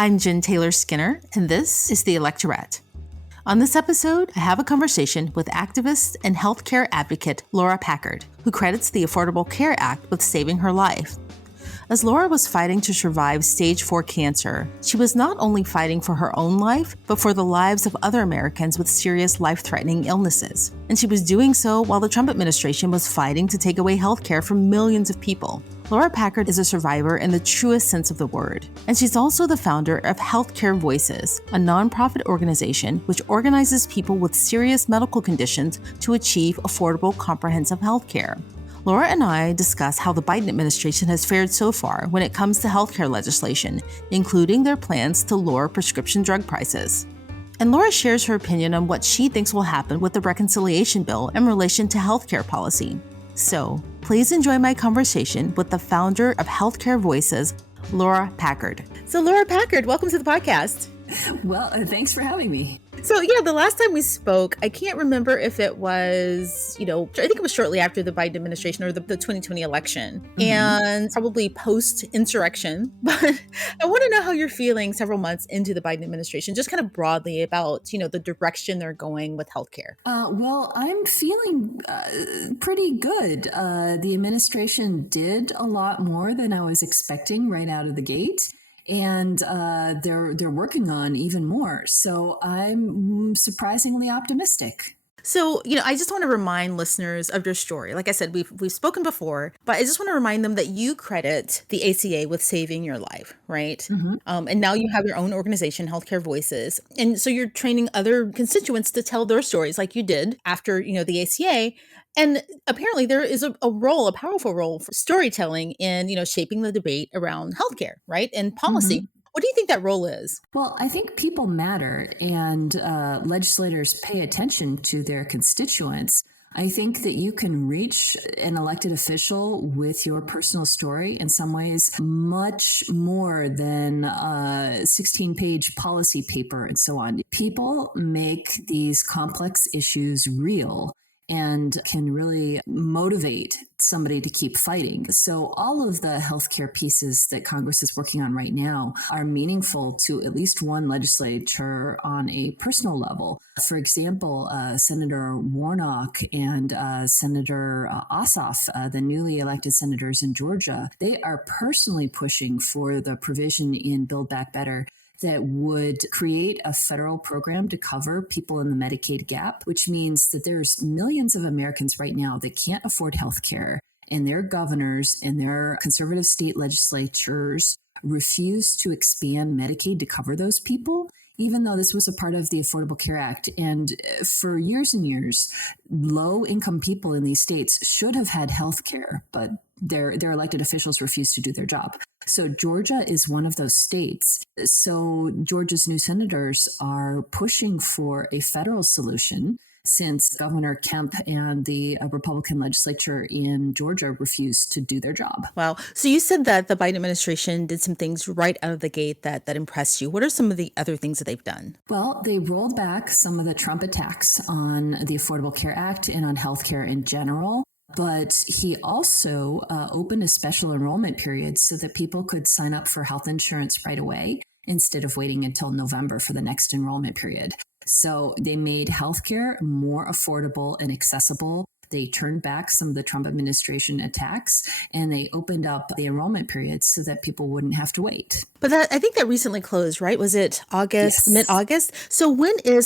I'm Jen Taylor Skinner, and this is the Electorette. On this episode, I have a conversation with activist and healthcare advocate Laura Packard, who credits the Affordable Care Act with saving her life. As Laura was fighting to survive stage 4 cancer, she was not only fighting for her own life, but for the lives of other Americans with serious life-threatening illnesses. And she was doing so while the Trump administration was fighting to take away healthcare from millions of people. Laura Packard is a survivor in the truest sense of the word. And she's also the founder of Healthcare Voices, a nonprofit organization which organizes people with serious medical conditions to achieve affordable, comprehensive healthcare. Laura and I discuss how the Biden administration has fared so far when it comes to healthcare legislation, including their plans to lower prescription drug prices. And Laura shares her opinion on what she thinks will happen with the reconciliation bill in relation to healthcare policy. So, please enjoy my conversation with the founder of Healthcare Voices, Laura Packard. So, Laura Packard, welcome to the podcast. Well, thanks for having me. So, the last time we spoke, I can't remember if it was, I think it was shortly after the Biden administration or the 2020 election, and probably post-insurrection. But I want to know how you're feeling several months into the Biden administration, just kind of broadly about, the direction they're going with healthcare. Well, I'm feeling pretty good. The administration did a lot more than I was expecting right out of the gate. And they're working on even more. So I'm surprisingly optimistic. So, I just want to remind listeners of your story. Like I said, we've spoken before, but I just want to remind them that you credit the ACA with saving your life, right? And now you have your own organization, Healthcare Voices. And so you're training other constituents to tell their stories like you did after, the ACA. And apparently there is a powerful role for storytelling in, shaping the debate around healthcare, right? And policy. What do you think that role is? Well, I think people matter and legislators pay attention to their constituents. I think that you can reach an elected official with your personal story in some ways much more than a 16-page policy paper and so on. People make these complex issues real and can really motivate somebody to keep fighting. So all of the healthcare pieces that Congress is working on right now are meaningful to at least one legislature on a personal level. For example, Senator Warnock and Senator Ossoff, the newly elected senators in Georgia, they are personally pushing for the provision in Build Back Better that would create a federal program to cover people in the Medicaid gap, which means that there's millions of Americans right now that can't afford health care, and their governors and their conservative state legislatures refuse to expand Medicaid to cover those people, even though this was a part of the Affordable Care Act. And for years and years, low-income people in these states should have had health care, but their elected officials refuse to do their job. So Georgia is one of those states. So Georgia's new senators are pushing for a federal solution since Governor Kemp and the Republican legislature in Georgia refused to do their job. Wow. So you said that the Biden administration did some things right out of the gate that impressed you. What are some of the other things that they've done? Well, they rolled back some of the Trump attacks on the Affordable Care Act and on healthcare in general. But he also opened a special enrollment period so that people could sign up for health insurance right away instead of waiting until November for the next enrollment period. So they made healthcare more affordable and accessible. They turned back some of the Trump administration attacks, and they opened up the enrollment period so that people wouldn't have to wait. But I think that recently closed, right? Was it August, Yes. mid-August? So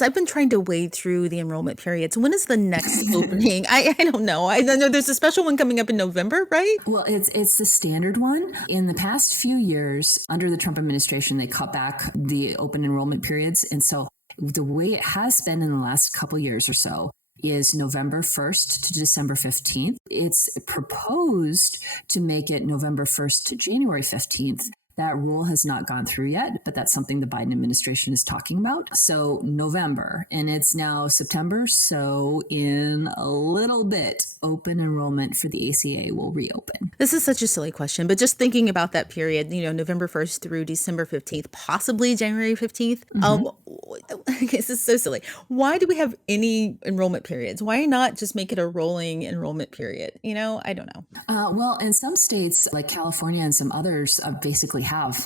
I've been trying to wade through the enrollment periods. When is the next opening? I don't know. I know there's a special one coming up in November, right? Well, it's the standard one. In the past few years, under the Trump administration, they cut back the open enrollment periods. And so the way it has been in the last couple years or so is November 1st to December 15th. It's proposed to make it November 1st to January 15th. That rule has not gone through yet, but that's something the Biden administration is talking about. So November, and it's now September. So in a little bit, open enrollment for the ACA will reopen. This is such a silly question, but just thinking about that period, November 1st through December 15th, possibly January 15th. okay, this is so silly. Why do we have any enrollment periods? Why not just make it a rolling enrollment period? I don't know. Well, in some states like California and some others basically have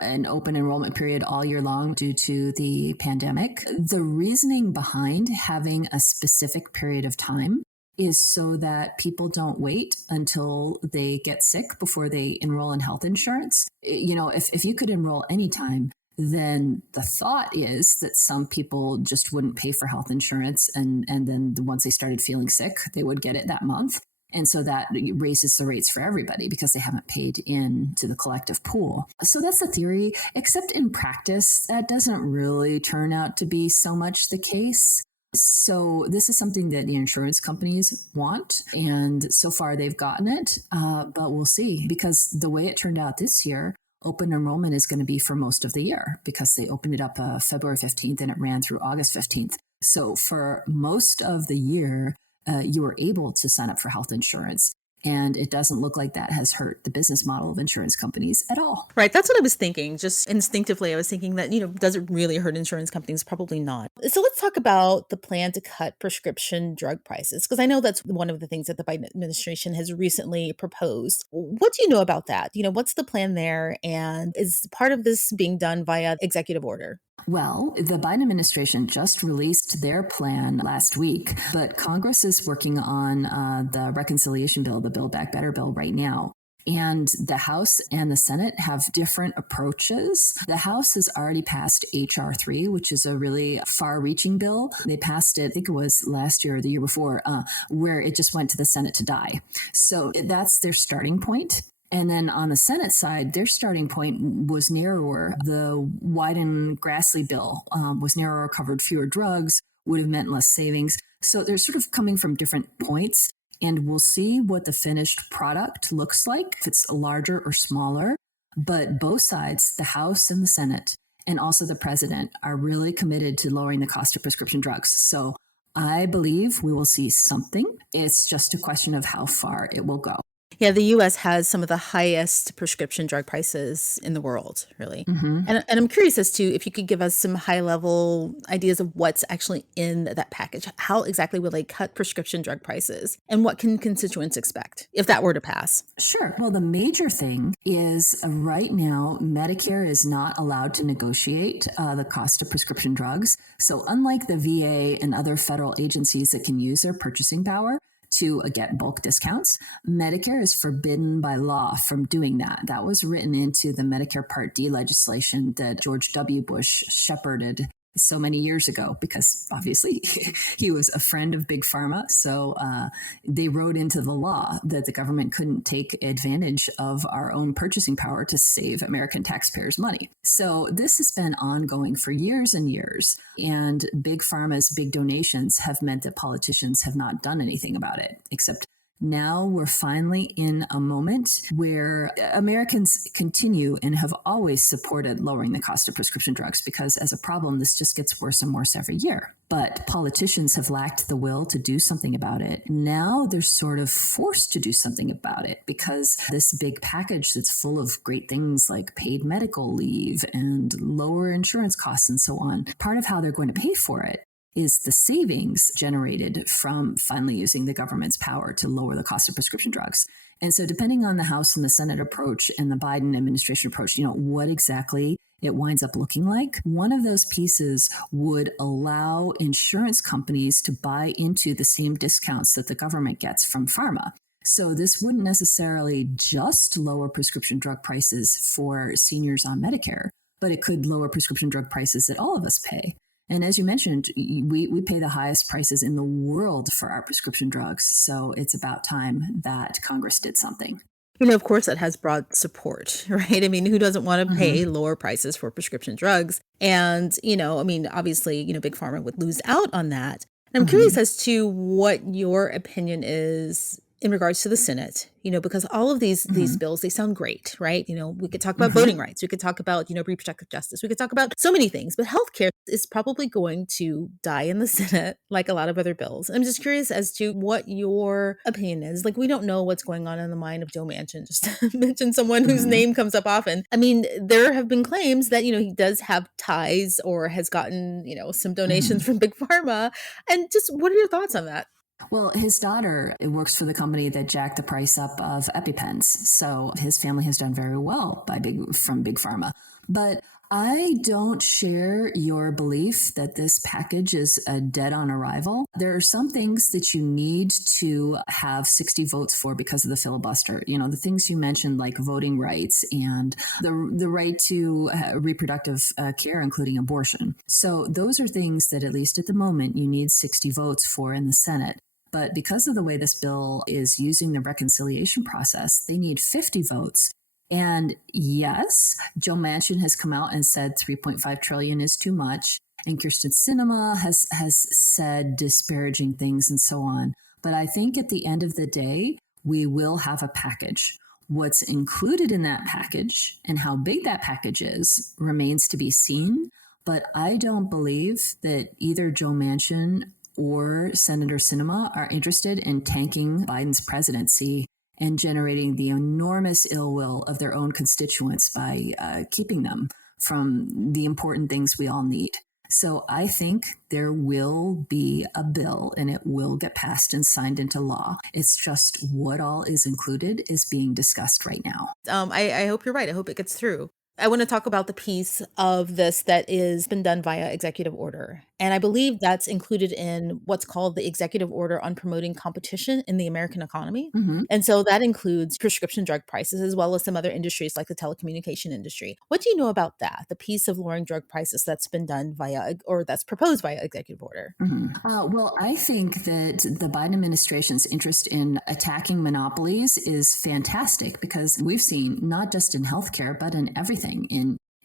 an open enrollment period all year long due to the pandemic. The reasoning behind having a specific period of time is so that people don't wait until they get sick before they enroll in health insurance. If you could enroll anytime, then the thought is that some people just wouldn't pay for health insurance. And then once they started feeling sick, they would get it that month. And so that raises the rates for everybody because they haven't paid into the collective pool. So that's the theory, except in practice, that doesn't really turn out to be so much the case. So this is something that the insurance companies want, and so far they've gotten it, but we'll see. Because the way it turned out this year, open enrollment is going to be for most of the year because they opened it up February 15th and it ran through August 15th. So for most of the year, you were able to sign up for health insurance. And it doesn't look like that has hurt the business model of insurance companies at all. Right. That's what I was thinking. Just instinctively, I was thinking that, does it really hurt insurance companies? Probably not. So let's talk about the plan to cut prescription drug prices, because I know that's one of the things that the Biden administration has recently proposed. What do you know about that? What's the plan there? And is part of this being done via executive order? Well, the Biden administration just released their plan last week, but Congress is working on the reconciliation bill, the Build Back Better bill right now. And the House and the Senate have different approaches. The House has already passed H.R. 3, which is a really far-reaching bill. They passed it, I think it was last year or the year before, where it just went to the Senate to die. So that's their starting point. And then on the Senate side, their starting point was narrower. The Wyden-Grassley bill was narrower, covered fewer drugs, would have meant less savings. So they're sort of coming from different points. And we'll see what the finished product looks like, if it's larger or smaller. But both sides, the House and the Senate, and also the president, are really committed to lowering the cost of prescription drugs. So I believe we will see something. It's just a question of how far it will go. Yeah, the U.S. has some of the highest prescription drug prices in the world, really. Mm-hmm. And I'm curious as to if you could give us some high-level ideas of what's actually in that package. How exactly will they cut prescription drug prices? And what can constituents expect if that were to pass? Sure. Well, the major thing is right now, Medicare is not allowed to negotiate the cost of prescription drugs. So unlike the VA and other federal agencies that can use their purchasing power to get bulk discounts, Medicare is forbidden by law from doing that. That was written into the Medicare Part D legislation that George W. Bush shepherded so many years ago, because obviously he was a friend of Big Pharma. So they wrote into the law that the government couldn't take advantage of our own purchasing power to save American taxpayers' money. So this has been ongoing for years and years. And Big Pharma's big donations have meant that politicians have not done anything about it, except now we're finally in a moment where Americans continue and have always supported lowering the cost of prescription drugs, because as a problem, this just gets worse and worse every year. But politicians have lacked the will to do something about it. Now they're sort of forced to do something about it, because this big package that's full of great things like paid medical leave and lower insurance costs and so on, part of how they're going to pay for it is the savings generated from finally using the government's power to lower the cost of prescription drugs. And so depending on the House and the Senate approach and the Biden administration approach, what exactly it winds up looking like, one of those pieces would allow insurance companies to buy into the same discounts that the government gets from pharma. So this wouldn't necessarily just lower prescription drug prices for seniors on Medicare, but it could lower prescription drug prices that all of us pay. And as you mentioned, we pay the highest prices in the world for our prescription drugs. So it's about time that Congress did something. Of course, that has broad support, right? I mean, who doesn't want to pay lower prices for prescription drugs? And, obviously, Big Pharma would lose out on that. And I'm curious as to what your opinion is in regards to the Senate, because all of these bills, they sound great, right? We could talk about voting rights. We could talk about, reproductive justice. We could talk about so many things, but healthcare is probably going to die in the Senate like a lot of other bills. I'm just curious as to what your opinion is. Like, we don't know what's going on in the mind of Joe Manchin, just to mention someone whose name comes up often. I mean, there have been claims that, he does have ties or has gotten, some donations from Big Pharma. And just what are your thoughts on that? Well, his daughter works for the company that jacked the price up of EpiPens. So his family has done very well from Big Pharma. But I don't share your belief that this package is dead on arrival. There are some things that you need to have 60 votes for because of the filibuster. The things you mentioned, like voting rights and the right to reproductive care, including abortion. So those are things that, at least at the moment, you need 60 votes for in the Senate. But because of the way this bill is using the reconciliation process, they need 50 votes. And yes, Joe Manchin has come out and said 3.5 trillion is too much. And Kirsten Sinema has said disparaging things and so on. But I think at the end of the day, we will have a package. What's included in that package and how big that package is remains to be seen. But I don't believe that either Joe Manchin or Senator Sinema are interested in tanking Biden's presidency and generating the enormous ill will of their own constituents by keeping them from the important things we all need. So I think there will be a bill and it will get passed and signed into law. It's just what all is included is being discussed right now. I hope you're right. I hope it gets through. I want to talk about the piece of this that is been done via executive order. And I believe that's included in what's called the executive order on promoting competition in the American economy. And so that includes prescription drug prices as well as some other industries like the telecommunication industry. What do you know about that? The piece of lowering drug prices that's been done that's proposed via executive order? Well, I think that the Biden administration's interest in attacking monopolies is fantastic because we've seen not just in healthcare, but in everything,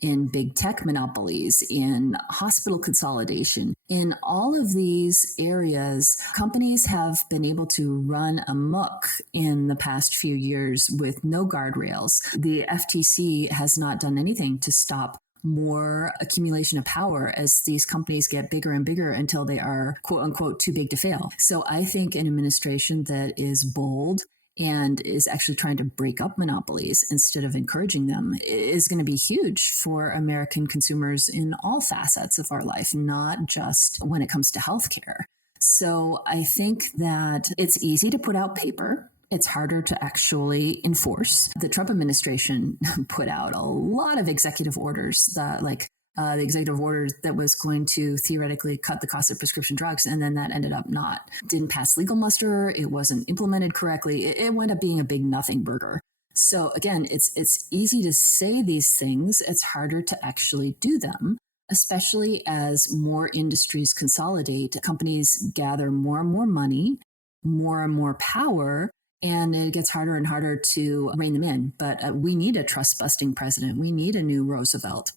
in big tech monopolies, in hospital consolidation. In all of these areas, companies have been able to run amok in the past few years with no guardrails. The FTC has not done anything to stop more accumulation of power as these companies get bigger and bigger until they are, quote unquote, too big to fail. So I think an administration that is bold and is actually trying to break up monopolies instead of encouraging them is going to be huge for American consumers in all facets of our life, not just when it comes to healthcare. So I think that it's easy to put out paper. It's harder to actually enforce. The Trump administration put out a lot of executive orders the executive order that was going to theoretically cut the cost of prescription drugs, and then that ended up didn't pass legal muster. It wasn't implemented correctly. It wound up being a big nothing burger. So again, it's easy to say these things. It's harder to actually do them, especially as more industries consolidate. Companies gather more and more money, more and more power, and it gets harder and harder to rein them in. But we need a trust-busting president. We need a new Roosevelt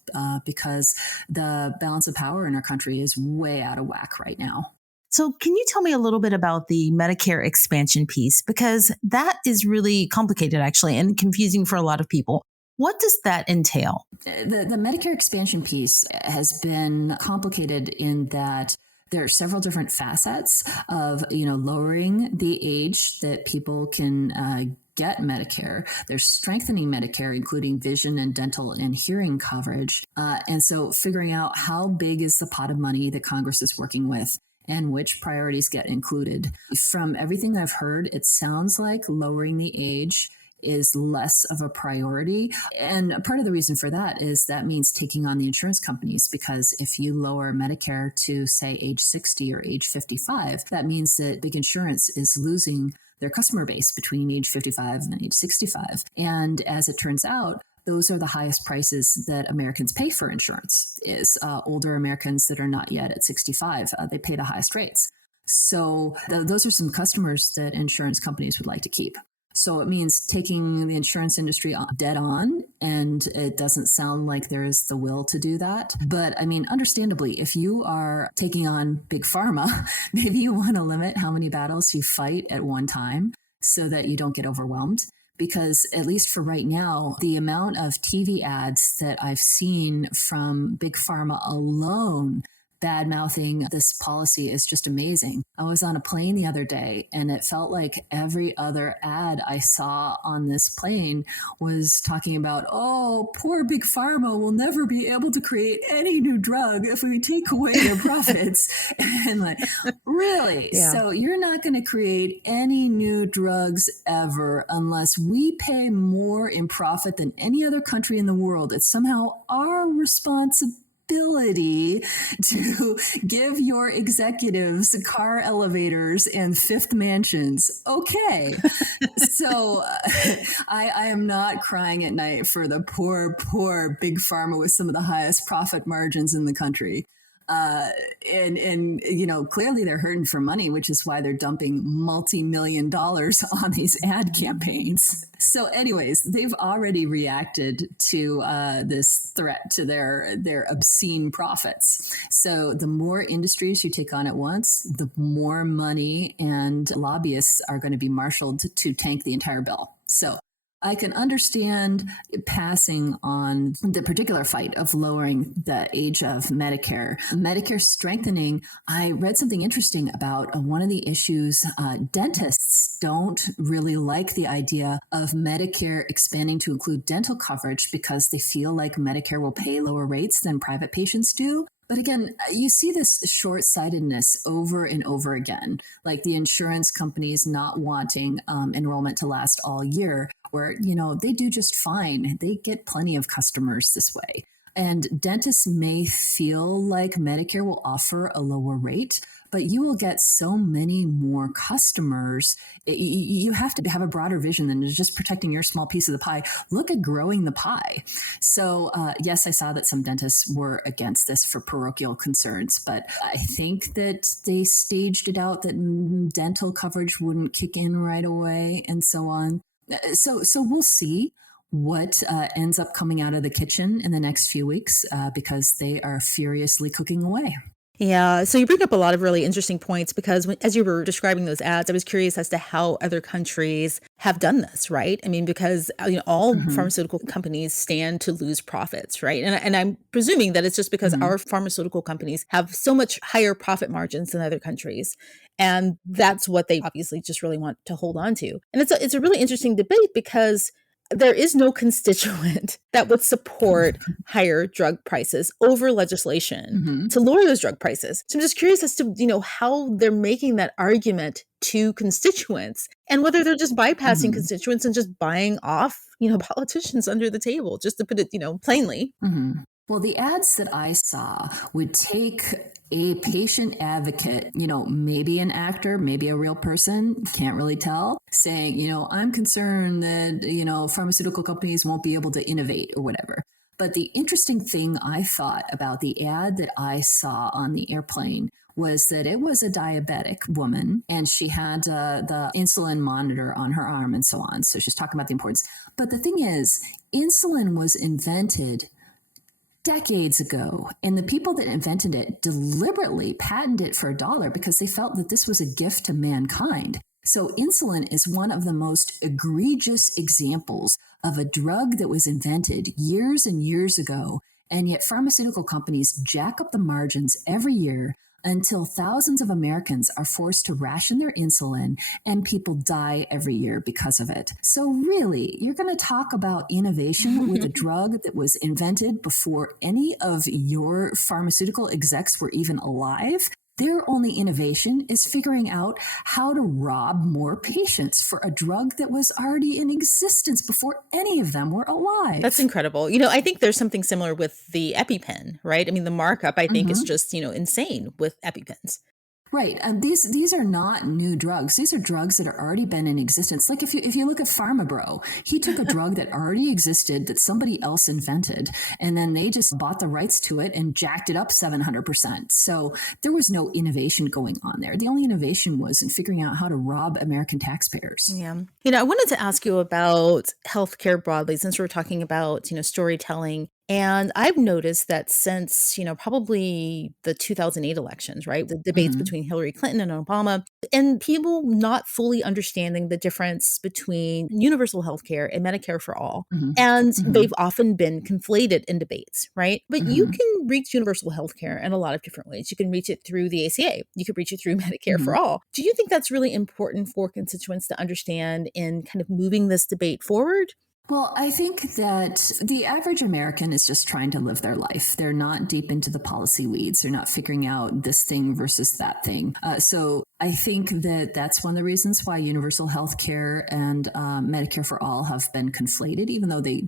because the balance of power in our country is way out of whack right now. So can you tell me a little bit about the Medicare expansion piece? Because that is really complicated, actually, and confusing for a lot of people. What does that entail? The Medicare expansion piece has been complicated in that there are several different facets of, lowering the age that people can get Medicare. There's strengthening Medicare, including vision and dental and hearing coverage. And so figuring out how big is the pot of money that Congress is working with and which priorities get included. From everything I've heard, it sounds like lowering the age is less of a priority. And part of the reason for that is that means taking on the insurance companies, because if you lower Medicare to, say, age 60 or age 55, that means that big insurance is losing their customer base between age 55 and age 65. And as it turns out, those are the highest prices that Americans pay for insurance. Is older Americans that are not yet at 65, they pay the highest rates. So those are some customers that insurance companies would like to keep. So it means taking the insurance industry dead on, and it doesn't sound like there is the will to do that. But I mean, understandably, if you are taking on big pharma, maybe you want to limit how many battles you fight at one time. so that you don't get overwhelmed. Because at least for right now, the amount of TV ads that I've seen from Big Pharma alone bad mouthing this policy is just amazing. I was on a plane the other day and it felt like every other ad I saw on this plane was talking about, oh, poor Big Pharma will never be able to create any new drug if we take away their profits. And like, really? Yeah. So you're not going to create any new drugs ever unless we pay more in profit than any other country in the world. It's somehow our responsibility to give your executives car elevators and fifth mansions. Okay. So I am not crying at night for the poor Big Pharma with some of the highest profit margins in the country. And you know, clearly they're hurting for money, which is why they're dumping multi-million dollars on these ad campaigns. So anyways, they've already reacted to this threat to their obscene profits. So the more industries you take on at once, the more money and lobbyists are going to be marshaled to tank the entire bill. So I can understand passing on the particular fight of lowering the age of Medicare. Medicare strengthening, I read something interesting about one of the issues. Dentists don't really like the idea of Medicare expanding to include dental coverage because they feel like Medicare will pay lower rates than private patients do. But again, you see this short-sightedness over and over again, like the insurance companies not wanting enrollment to last all year, where, you know, they do just fine. They get plenty of customers this way. And dentists may feel like Medicare will offer a lower rate, but you will get so many more customers. You have to have a broader vision than just protecting your small piece of the pie. Look at growing the pie. So yes, I saw that some dentists were against this for parochial concerns, but I think that they staged it out that dental coverage wouldn't kick in right away and so on. So we'll see what ends up coming out of the kitchen in the next few weeks because they are furiously cooking away. Yeah. So you bring up a lot of really interesting points because as you were describing those ads, I was curious as to how other countries have done this, right? I mean, because all pharmaceutical companies stand to lose profits, right? And I'm presuming that it's just because our pharmaceutical companies have so much higher profit margins than other countries. And that's what they obviously just really want to hold on to. And it's a really interesting debate because there is no constituent that would support higher drug prices over legislation to lower those drug prices. So I'm just curious as to, how they're making that argument to constituents and whether they're just bypassing constituents and just buying off, politicians under the table, just to put it, plainly. Well, the ads that I saw would take a patient advocate, maybe an actor, maybe a real person, can't really tell, saying, I'm concerned that, pharmaceutical companies won't be able to innovate or whatever. But the interesting thing I thought about the ad that I saw on the airplane was that it was a diabetic woman and she had the insulin monitor on her arm and so on. So she's talking about the importance. But the thing is, insulin was invented decades ago, and the people that invented it deliberately patented it for $1 because they felt that this was a gift to mankind. So insulin is one of the most egregious examples of a drug that was invented years and years ago, and yet pharmaceutical companies jack up the margins every year until thousands of Americans are forced to ration their insulin and people die every year because of it. So really, you're going to talk about innovation with a drug that was invented before any of your pharmaceutical execs were even alive? Their only innovation is figuring out how to rob more patients for a drug that was already in existence before any of them were alive. That's incredible. I think there's something similar with the EpiPen, right? I mean, the markup, I think, is just, insane with EpiPens. Right. These are not new drugs. These are drugs that are already been in existence. Like if you look at PharmaBro, he took a drug that already existed that somebody else invented, and then they just bought the rights to it and jacked it up 700%. So there was no innovation going on there. The only innovation was in figuring out how to rob American taxpayers. Yeah. I wanted to ask you about healthcare broadly, since we're talking about, storytelling And I've noticed that since, probably the 2008 elections, right? The debates Mhm. between Hillary Clinton and Obama, and people not fully understanding the difference between universal healthcare and Medicare for all. Mhm. And they've Mhm. often been conflated in debates, right? But you Mhm. can reach universal healthcare in a lot of different ways. You can reach it through the ACA. You could reach it through Medicare for Mhm. all. Do you think that's really important for constituents to understand in kind of moving this debate forward? Well, I think that the average American is just trying to live their life. They're not deep into the policy weeds. They're not figuring out this thing versus that thing. So I think that that's one of the reasons why universal health care and Medicare for all have been conflated, even though they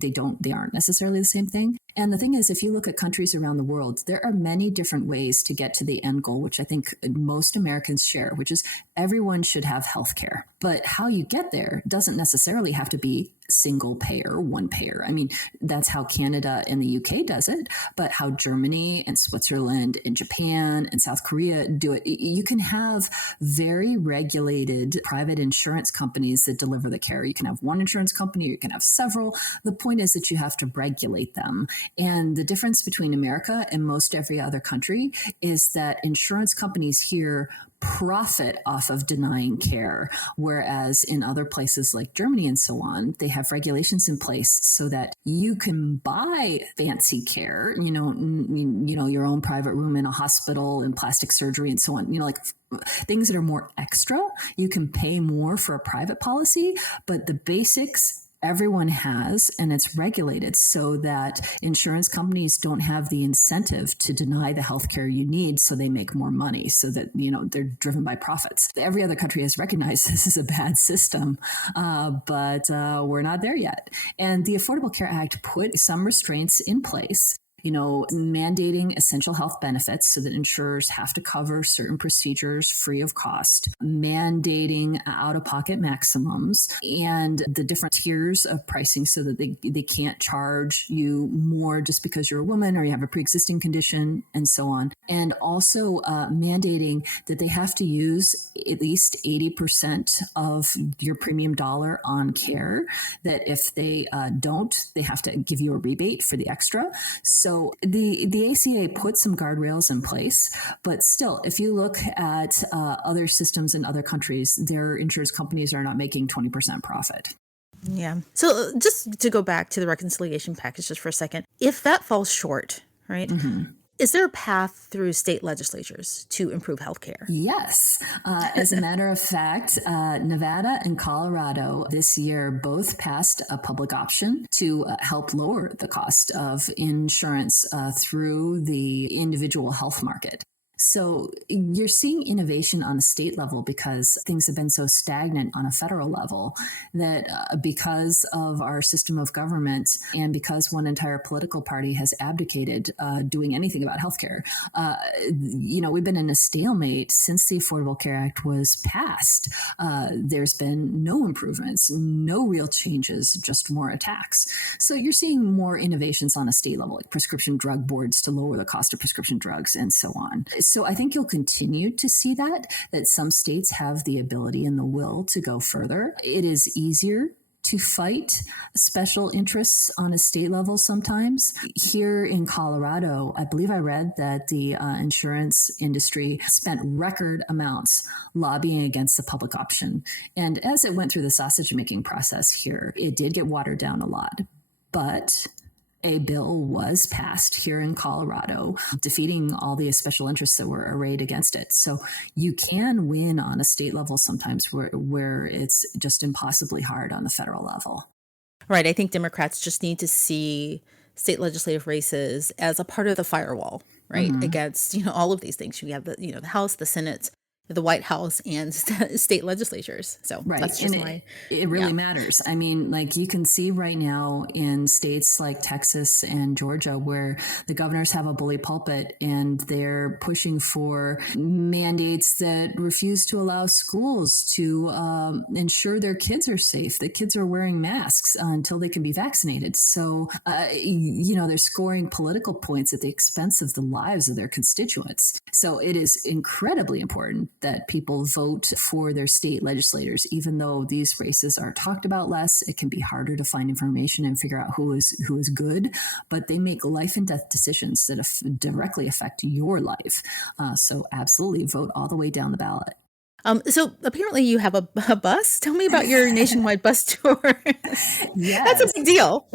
aren't necessarily the same thing. And the thing is, if you look at countries around the world, there are many different ways to get to the end goal, which I think most Americans share, which is everyone should have health care. But how you get there doesn't necessarily have to be single payer, one payer. I mean, that's how Canada and the UK does it, but how Germany and Switzerland and Japan and South Korea do it. You can have very regulated private insurance companies that deliver the care. You can have one insurance company, or you can have several. The point is that you have to regulate them. And the difference between America and most every other country is that insurance companies here profit off of denying care, whereas in other places like Germany and so on, they have regulations in place so that you can buy fancy care, your own private room in a hospital and plastic surgery and so on, like things that are more extra. You can pay more for a private policy, but the basics everyone has, and it's regulated so that insurance companies don't have the incentive to deny the healthcare you need, so they make more money, so that they're driven by profits. Every other country has recognized this is a bad system, but we're not there yet. And the Affordable Care Act put some restraints in place, mandating essential health benefits so that insurers have to cover certain procedures free of cost, mandating out-of-pocket maximums, and the different tiers of pricing so that they can't charge you more just because you're a woman or you have a pre-existing condition and so on. And also mandating that they have to use at least 80% of your premium dollar on care, that if they don't, they have to give you a rebate for the extra. So the ACA put some guardrails in place, but still, if you look at other systems in other countries, their insurance companies are not making 20% profit. Yeah. So just to go back to the reconciliation package just for a second, if that falls short, right? Mm-hmm. Is there a path through state legislatures to improve healthcare? Yes. As a matter of fact, Nevada and Colorado this year both passed a public option to help lower the cost of insurance through the individual health market. So you're seeing innovation on a state level because things have been so stagnant on a federal level that because of our system of government and because one entire political party has abdicated doing anything about healthcare, we've been in a stalemate since the Affordable Care Act was passed. There's been no improvements, no real changes, just more attacks. So you're seeing more innovations on a state level, like prescription drug boards to lower the cost of prescription drugs and so on. So I think you'll continue to see that some states have the ability and the will to go further. It is easier to fight special interests on a state level sometimes. Here in Colorado, I believe I read that the insurance industry spent record amounts lobbying against the public option. And as it went through the sausage making process here, it did get watered down a lot. But a bill was passed here in Colorado, defeating all the special interests that were arrayed against it. So you can win on a state level sometimes where it's just impossibly hard on the federal level. Right. I think Democrats just need to see state legislative races as a part of the firewall, right, Mm-hmm. against, all of these things. We have the House, the Senate, the White House, and state legislatures. So Right. that's just And it really matters. I mean, like you can see right now in states like Texas and Georgia where the governors have a bully pulpit and they're pushing for mandates that refuse to allow schools to ensure their kids are safe, that kids are wearing masks until they can be vaccinated. So, they're scoring political points at the expense of the lives of their constituents. So it is incredibly important that people vote for their state legislators. Even though these races are talked about less, it can be harder to find information and figure out who is good, but they make life and death decisions that directly affect your life. So absolutely vote all the way down the ballot. So apparently you have a bus. Tell me about your nationwide bus tour. Yes. That's a big deal.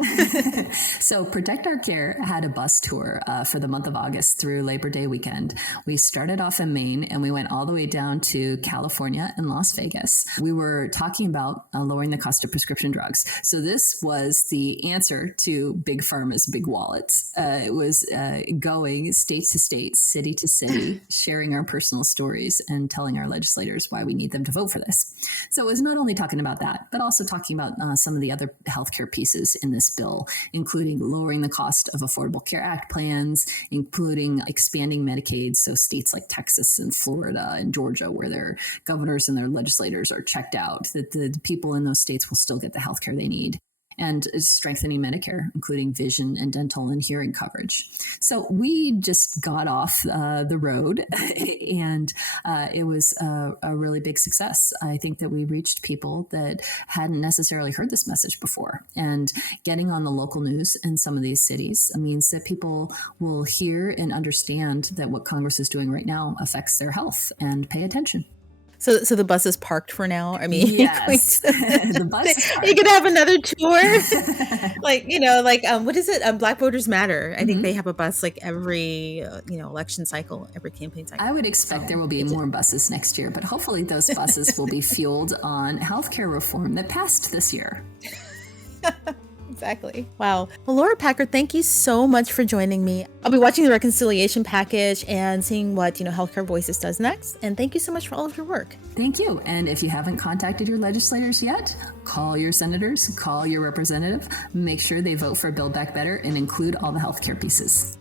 So Protect Our Care had a bus tour for the month of August through Labor Day weekend. We started off in Maine and we went all the way down to California and Las Vegas. We were talking about lowering the cost of prescription drugs. So this was the answer to Big Pharma's big wallets. It was going state to state, city to city, sharing our personal stories and telling our legislators why we need them to vote for this. So it was not only talking about that, but also talking about some of the other healthcare pieces in this bill, including lowering the cost of Affordable Care Act plans, including expanding Medicaid. So states like Texas and Florida and Georgia, where their governors and their legislators are checked out, that the people in those states will still get the healthcare they need. And strengthening Medicare, including vision and dental and hearing coverage. So we just got off the road and it was a really big success. I think that we reached people that hadn't necessarily heard this message before. And getting on the local news in some of these cities means that people will hear and understand that what Congress is doing right now affects their health and pay attention. So the bus is parked for now. I mean, yes. The bus is parked. You could have another tour, what is it? Black Voters Matter. I think they have a bus like every election cycle, every campaign cycle. I would expect there will be more buses next year, but hopefully those buses will be fueled on healthcare reform that passed this year. Exactly. Wow. Well, Laura Packard, thank you so much for joining me. I'll be watching the reconciliation package and seeing what, Healthcare Voices does next. And thank you so much for all of your work. Thank you. And if you haven't contacted your legislators yet, call your senators, call your representative, make sure they vote for Build Back Better and include all the healthcare pieces.